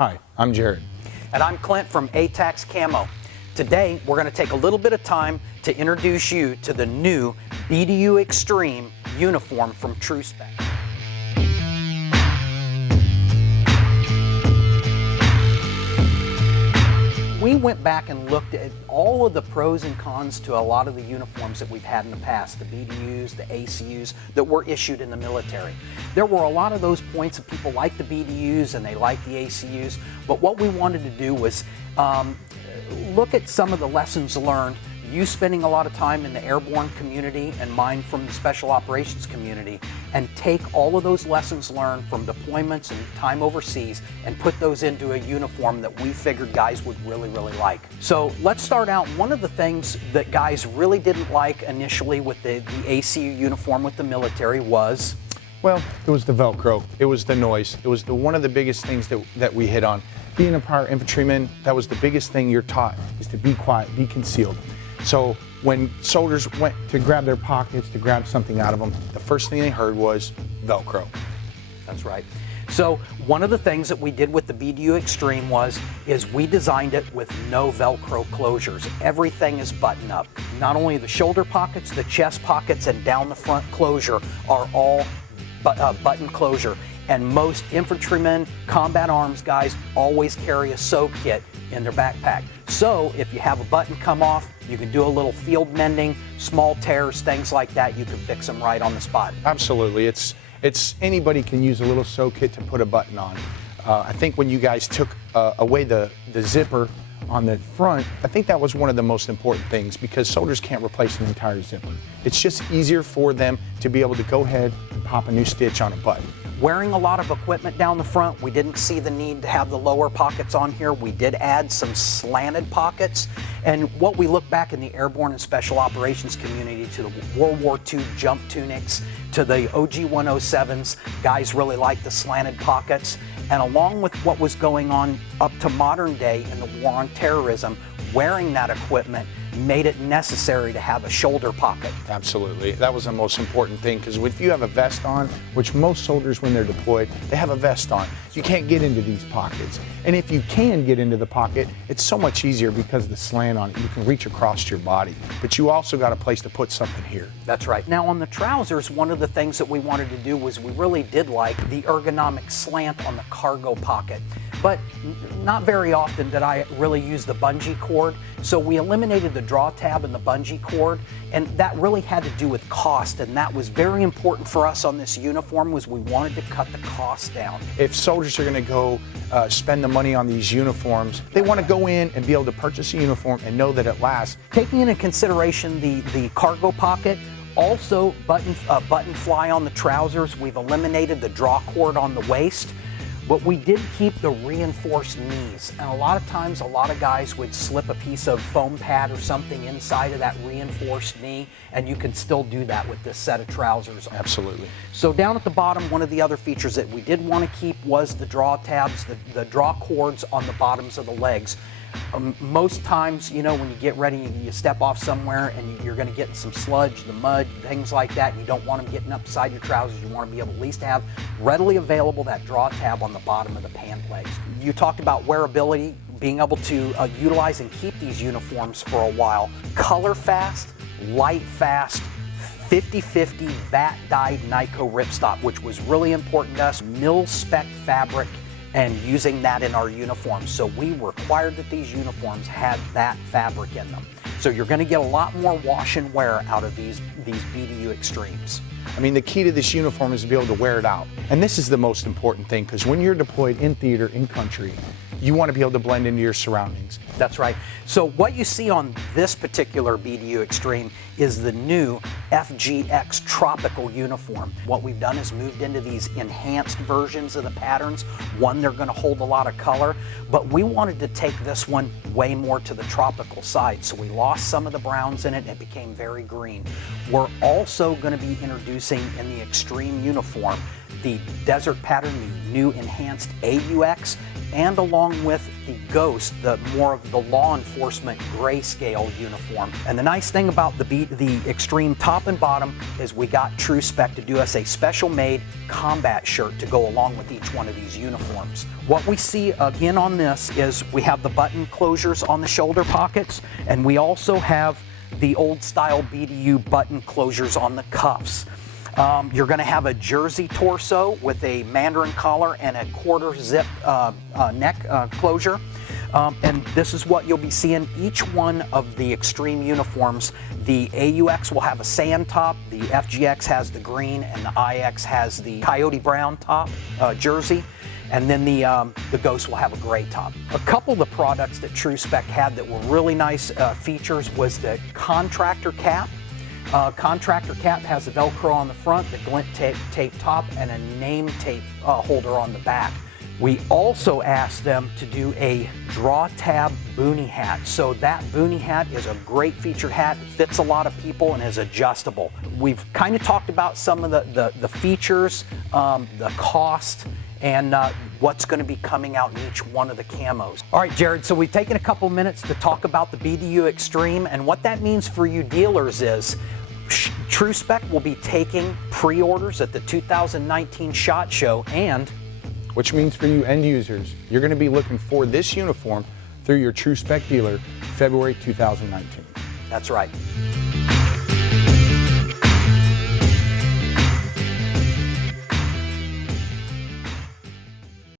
Hi, I'm Jarrod. And I'm Clint from A-TACS Camo. Today, we're going to take a little bit of time to introduce you to the new BDU Xtreme uniform from TRU SPEC. We went back and looked at all of the pros and cons to a lot of the uniforms that we've had in the past, the BDUs, the ACUs that were issued in the military. There were a lot of those points of people like the BDUs and they like the ACUs, but what we wanted to do was look at some of the lessons learned, you spending a lot of time in the airborne community and mine from the special operations community, and take all of those lessons learned from deployments and time overseas and put those into a uniform that we figured guys would really like. So let's start out. One of the things that guys really didn't like initially with the ACU uniform with the military was? Well, it was the Velcro, it was the noise, it was one of the biggest things that we hit on. Being a prior infantryman, that was the biggest thing you're taught, is to be quiet, be concealed. So when soldiers went to grab their pockets, to grab something out of them, the first thing they heard was Velcro. That's right. So one of the things that we did with the BDU Xtreme is we designed it with no Velcro closures. Everything is button up. Not only the shoulder pockets, the chest pockets, and down the front closure are all button closure. And most infantrymen, combat arms guys always carry a sew kit in their backpack. So if you have a button come off, you can do a little field mending, small tears, things like that. You can fix them right on the spot. Absolutely. It's anybody can use a little sew kit to put a button on. I think when you guys took away the zipper on the front, I think that was one of the most important things, because soldiers can't replace an entire zipper. It's just easier for them to be able to go ahead and pop a new stitch on a button. Wearing a lot of equipment down the front, we didn't see the need to have the lower pockets on here. We did add some slanted pockets. And what we look back in the airborne and special operations community to the World War II jump tunics, to the OG 107s, guys really like the slanted pockets. And along with what was going on up to modern day in the war on terrorism, wearing that equipment made it necessary to have a shoulder pocket. Absolutely. That was the most important thing, because if you have a vest on, which most soldiers when they're deployed, they have a vest on, you can't get into these pockets. And if you can get into the pocket, it's so much easier because of the slant on it. You can reach across your body, but you also got a place to put something here. That's right. Now on the trousers, one of the things that we wanted to do was we really did like the ergonomic slant on the cargo pocket. But not very often did I really use the bungee cord, so we eliminated the draw tab and the bungee cord, and that really had to do with cost, and that was very important for us on this uniform, was we wanted to cut the cost down. If soldiers are going to go spend the money on these uniforms, they want to go in and be able to purchase a uniform and know that it lasts. Taking into consideration the cargo pocket, also button fly on the trousers, we've eliminated the draw cord on the waist. But we did keep the reinforced knees, and a lot of times a lot of guys would slip a piece of foam pad or something inside of that reinforced knee, and you can still do that with this set of trousers on. Absolutely. So down at the bottom, one of the other features that we did want to keep was the draw tabs, the draw cords on the bottoms of the legs. Most times, you know, when you get ready, you step off somewhere and you're going to get in some sludge, the mud, things like that. You don't want them getting up beside your trousers. You want to be able to at least have readily available that draw tab on the bottom of the pant legs. You talked about wearability, being able to utilize and keep these uniforms for a while. Color fast, light fast, 50/50 VAT dyed Nyco ripstop, which was really important to us. Mil-spec fabric, and using that in our uniforms. So we required that these uniforms had that fabric in them. So you're going to get a lot more wash and wear out of these BDU Xtremes. I mean, the key to this uniform is to be able to wear it out. And this is the most important thing, because when you're deployed in theater, in country, you want to be able to blend into your surroundings. That's right. So what you see on this particular BDU Xtreme is the new FGX Tropical uniform. What we've done is moved into these enhanced versions of the patterns. One, they're going to hold a lot of color, but we wanted to take this one way more to the tropical side. So we lost some of the browns in it and it became very green. We're also going to be introducing in the Xtreme uniform the desert pattern, the new enhanced AUX, and along with the Ghost, the more of the law enforcement grayscale uniform. And the nice thing about the Xtreme top and bottom is we got TRU SPEC to do us a special made combat shirt to go along with each one of these uniforms. What we see again on this is we have the button closures on the shoulder pockets, and we also have the old style BDU button closures on the cuffs. You're going to have a jersey torso with a mandarin collar and a quarter zip neck closure. And this is what you'll be seeing each one of the Xtreme uniforms. The AUX will have a sand top, the FGX has the green, and the IX has the coyote brown top jersey. And then the Ghost will have a gray top. A couple of the products that TRU SPEC had that were really nice features was the contractor cap. Contractor cap has a Velcro on the front, the glint tape top, and a name tape holder on the back. We also asked them to do a draw tab boonie hat. So that boonie hat is a great featured hat, fits a lot of people, and is adjustable. We've kind of talked about some of the features, the cost, and what's going to be coming out in each one of the camos. All right, Jarrod, so we've taken a couple minutes to talk about the BDU Xtreme, and what that means for you dealers is TRU SPEC will be taking pre-orders at the 2019 SHOT Show, and which means for you end users, you're going to be looking for this uniform through your TRU SPEC dealer February 2019. that's right.